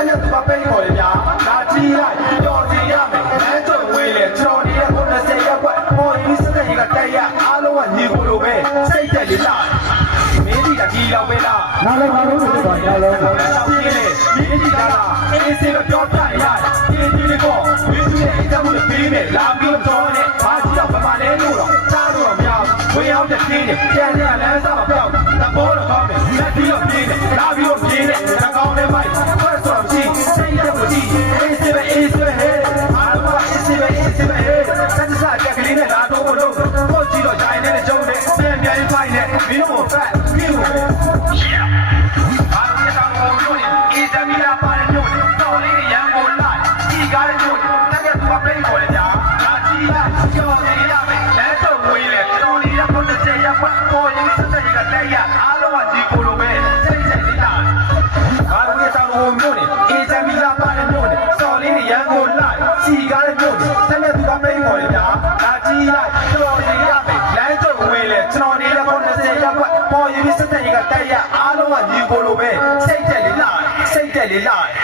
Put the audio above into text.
ဆက်လက်သူကပိတ်ခေါ်တယ်ဗျာဒါကြီးလိုက်တော်စီရမယ်လမ်းကျွတ်ဝေးလေကျွန်တော်ဒီရဲ့90ရက်ကွက်ပေါ်ရင်းစတဲ့ကတက်ရအားလုံးကညီကိုလိုပဲစိတ်တက်လေးလာမင်းဒီကကြီးလောက်ပဲလားနောက်လည်းနောက်လို့ဆိုတော့ကြောက်လို့တော့ပြင်းလေမင်းဒီကလားအေးစေတော့ပြောပြရတယ်ပြင်းလေးကောမင်းတို့ရဲ့အကြောင်းကိုပြီးနေလာပြီးတော့နဲ့ဘာကြီးတော့ဗမာလဲလို့တော့ကြားလို့တော့မရဘူးဝင်ရောက်တဲ့ပြင်းနေပြန်ရလမ်းစားမပြောက်တဘောတော့ကောင်းတယ်လက်ပြီးတော့ပြင်းနေလာပြီးတော့ပြင်းနေတကောင်းနဲ့မိုက်ဘယ်ဆိုတော့ကြည့်စိတ်တက်ကိုကြည့်အေးစေပဲဟဲ့အားလုံးကအေးစေပဲဟဲ့စက်စားကြက်ကလေးနဲ့လာတော့လို့ကိုကြည့်တော့ဂျိုင်းနဲ့ကျုံနဲ့ပြန်ဖိုင်နဲ့မင်းတို့ဖက်ပြင်းလို့ပဲအားလုံးကတော့မျိုးနေအေးတမီလာပါတဲ့မျိုးနေတော်လေးရန်ကုန်လာဒီကားတဲ့မျိုးနေတက်ကသူကပြိပေါ်တယ်ဗျာဒါကြီးလိုက်ကြော်နေရမယ်လမ်းတော့ဝေးလေတော်လေးရ90ရက်ပေါ်ရင်စတဲ့ကတက်ရအားလုံးကဒီကိုလိုပဲစိတ်လေးလာအားလုံးကတော့မျိုးနေအေးတမီလာပါတဲ့မျိုးနေတော်လေးရန်ကုန်လာဒီကားတဲ့မျိုးနေတက်တဲ့သူကပြိပေါ်တယ်ဗျာဒါကြီးလိုက်တော်လေးရမယ်လမ်းတော့ဝေးလေကျွန်တော်နေတော့90ရက်ပေါ်ရင်စတဲ့ကတက်ရအားလုံးကဒီကိုလိုပဲစိတ်လေးလာ